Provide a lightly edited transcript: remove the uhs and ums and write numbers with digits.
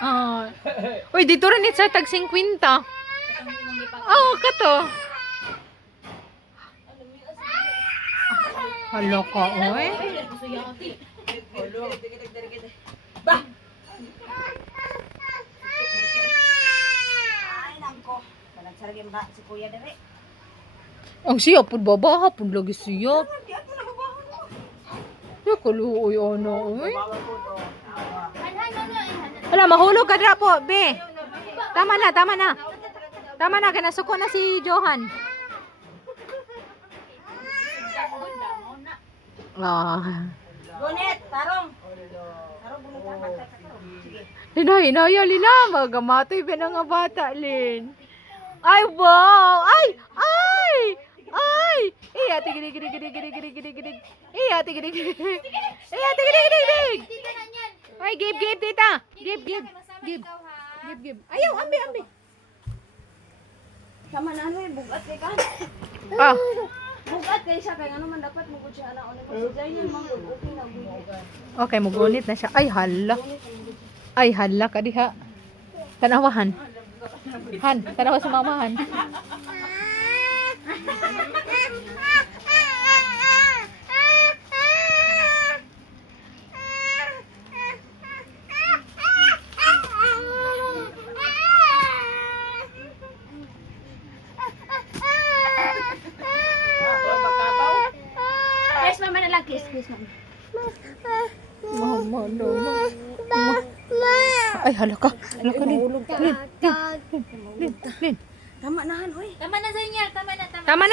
Ah. Uy, dito rin sa tag 50. Oh, kato. Hala ka, oy. Bah! Ay, nangko. Panagsaragin ba si Kuya Dere? Ang siya pud babaha pud lagi siya. Di ako nababahan mo. Ya kaluoy ano, oy. Bawal po to. Wala, mahulog ka dra po, be. Tama na, tama na. Tama na, kanasuko na si Johan. Ah. Gunit, tarong. Tarong gunit ka. Sige. Lina, hinaya, Lina. Magamatoy ba na nga bata, Lin? Ay, wow! Ay! Ay! Ay! Iya, tigidi, gidi, gidi, gidi, gidi, gidi, gidi. Iya, tigidi, gidi. Iya, tigidi, gidi, gidi. Ay, give, tita. Give. Ayaw, ambi. Sama na ano eh, bugat kay ka. Ah. Bugat kay siya, kaya ano man dapat mugod siya na ulit. Si Jayan, manggod, okay na bugat. Okay, mugunit na siya. Ay, hala. Ay, hala ka diha. Tanawahan. Tanawa sa mamahan. Kiss mama na lang, kiss mama. Ay, hala ka. Lin. Tama na han, oy. Tama na.